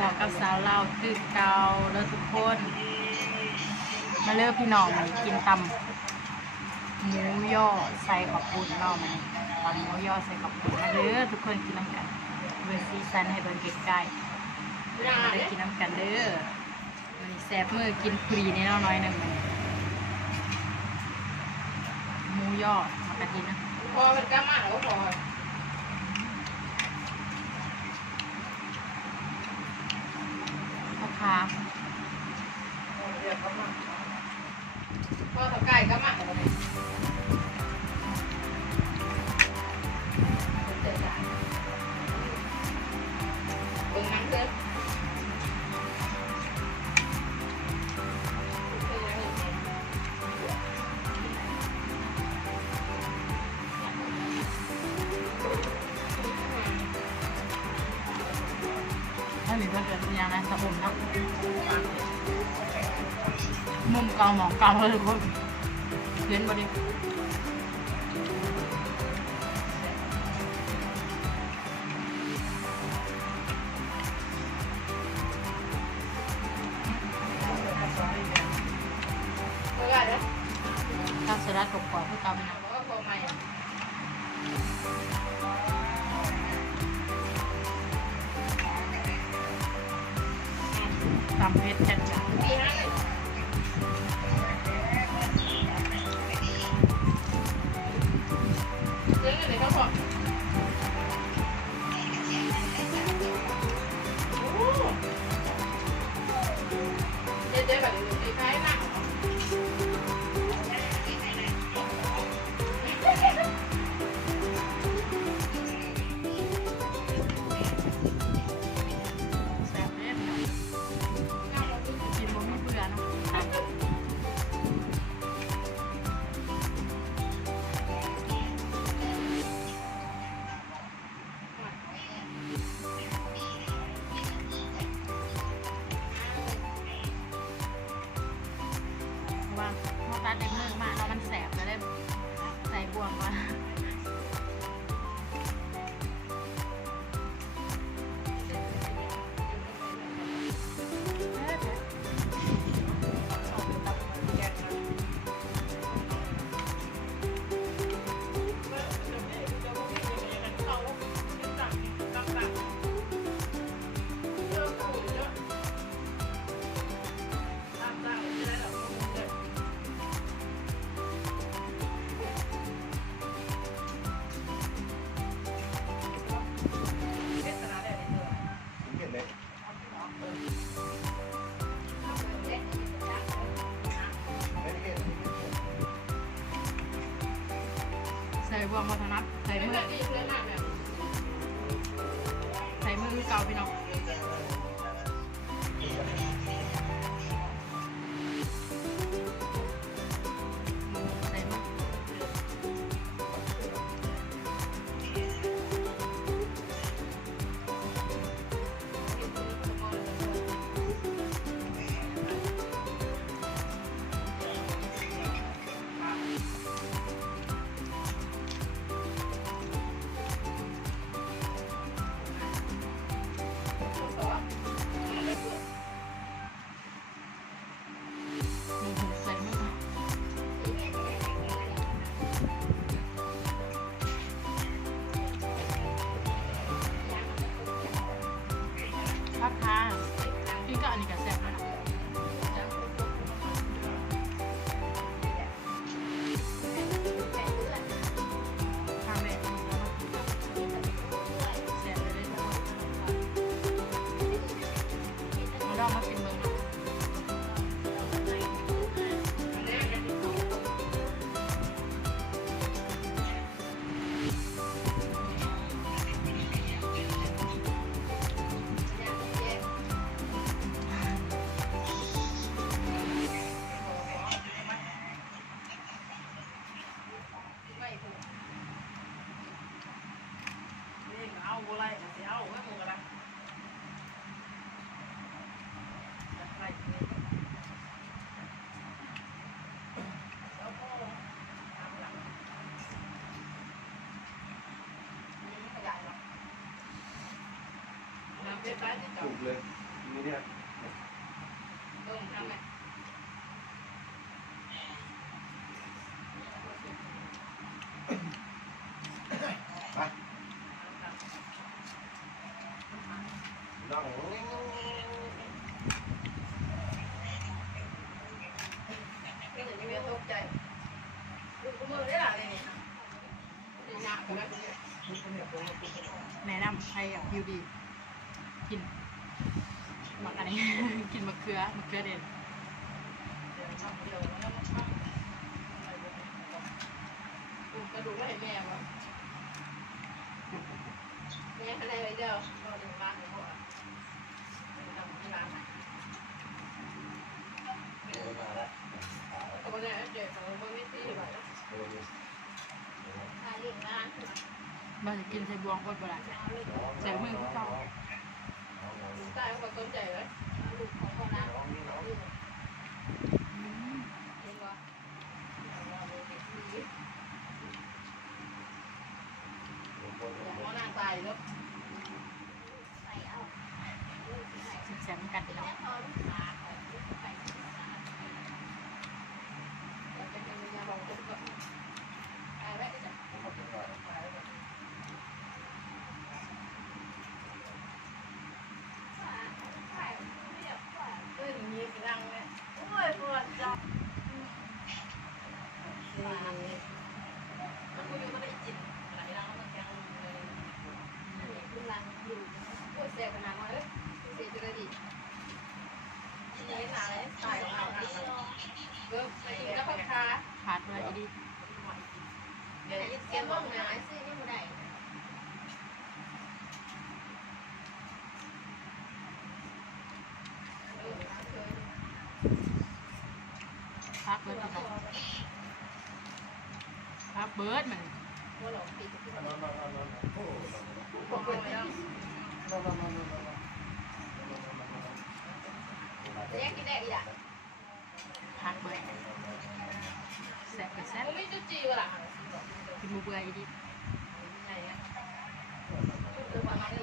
บอกกับสาวเราคือเกาแล้วทุกคนมาเลิกพี่น้องมันกินตำหมูย่อใส่กับปุ่นเนาะมันตำหมูย่อใส่กับปุ่นมาเลิกทุกคนกินน้ำกันเบอร์ซีซันให้เบอร์ใกล้ๆมาได้กินน้ำกันเด้อมันแซ่บมือกินฟรีนี่น้อยหนึ่งมันหมูย่อมากระทินนะพอมันก็มากแล้วพอพ่อค้าเดี๋ยวก็มากพอถักไก่ก็มากแล้วเนี่ยเบิ่งนังเด้อถ้ามีเพื่อนเกิดอย่างนั้นสะอมเนาะมุมเกาหมองเกาเลยทุกคนเล่นบอดีข้าวสลัดกรอบๆเพื่อเกาไปนะตำเพชรจัดจ้านเจ๊งเลยเขาบอกเจ๊แบบนี้ตีท้ายหนักแซ่บเลยกินบ่มีเบื่อเนาะว่าพอตัดเล็กมือมาแล้วมันแสบแล้วได้ใส่บวงมาใส่บวงมาถนัดใส่มือเกาพี่น้องใส่มือใส่มือพักค้าพี่ก็อันนี้ก็แซ่บแล้วนะข้าวแม่แซ่บเลยมาลองมากินเบิ่งนะเอาอะไรกันเอาไว้หมดอะไรถูกเลย นี่เนี่ย ต้มทำไหม ไปนั่ง ก็จะมีตกใจลูกมือได้หรอเนี่ยหนักนะ แนะนำใครอยากผิวดี กินหมักอันนี้ กินมะเขือเด่น กระดูกไม่เห็นแม่วะแม่อะไรเดียวก็ถึงบ้านเลยพ่อทำที่ร้านแต่วันนี้เด็กของมึงไม่ตีหรอกทานเรื่องร้าน มาจะกินใส่บวงกดบ่ได้ใส่มือที่เก่า ใต้เขาต้นใจเลยลูกของพ่อนะเห็นว่าหมอนางตายแล้ว แซ่บๆกันพี่น้อง เป็นยาบอกคนก็ตายแล้วจ้ะเอ้ยมีกระดังเลยโอ้ยปวดจับมันกูอยู่ก็ได้จิตหลายรังมันแข็งเลยคุณรังอยู่โอ้ยเสียขนาดนั้นเลยเสียจะได้ดีทีนี้หนาเลยตายเอาเริ่มไปแล้วพักขา ขาดเลยอีดี เดี๋ยวเสียบ้องนะไอ้ซี่นี่มันได้เออเคย พักเบิร์ดพี่น้องพักเบิร์ดมัน ว่าหลงปีกที่มัน โอ้ บอกไปแล้วจะแยกกินได้อีกอ่ะ พักเบิร์ดแซ่บกับแซ่บ มันไม่จุจีวะล่ะ กินหมูเบื่ออีดี ไหนอ่ะคือความนี้เ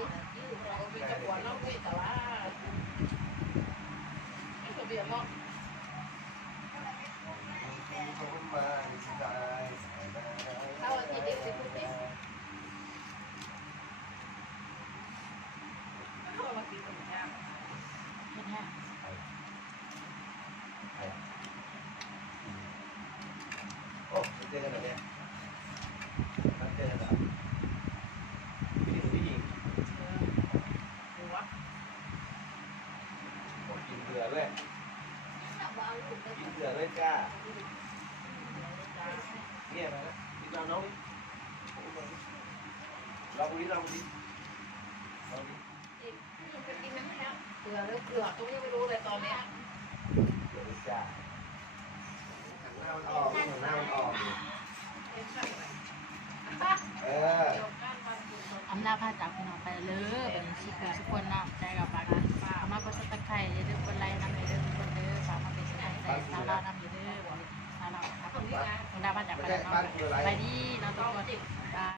ราเป็นจักรวาลเราคุยแต่ว่าไม่เคยเบียดมั้ง เอาอาทิตย์เดียวสิพูดดิ เข้ามากินกันยาก เฮ็ดแห้ง โอ้เจอกันแล้วเนี่ยนัดเจอกันแล้วผู้หญิง หัว บอกกินเกลือด้วยกินเกลือด้วยจ้าเนี่ยนะกินน้องลองดิลองดิลองดิ จะกินน้ำแข็งเกลือหรือเกลือตรงนี้ไม่รู้เลยตอนนี้ เกลือด้วยจ้าหน้ามันออกหน้ามันออกเออ อำนาจพาจากพี่น้องไปเลยเป็นสิคือสุกคนน้ำใจกับปากกันเอามากดสตักไข่อย่าลืมกดไลค์น้ำอย่าลืมกดเด้อฝากมาเป็นกำลังใจสาวเราน้ำอย่าลืมสาวเราครับอำนาจพาจากไปแล้วเนาะไปดีเราต้องกด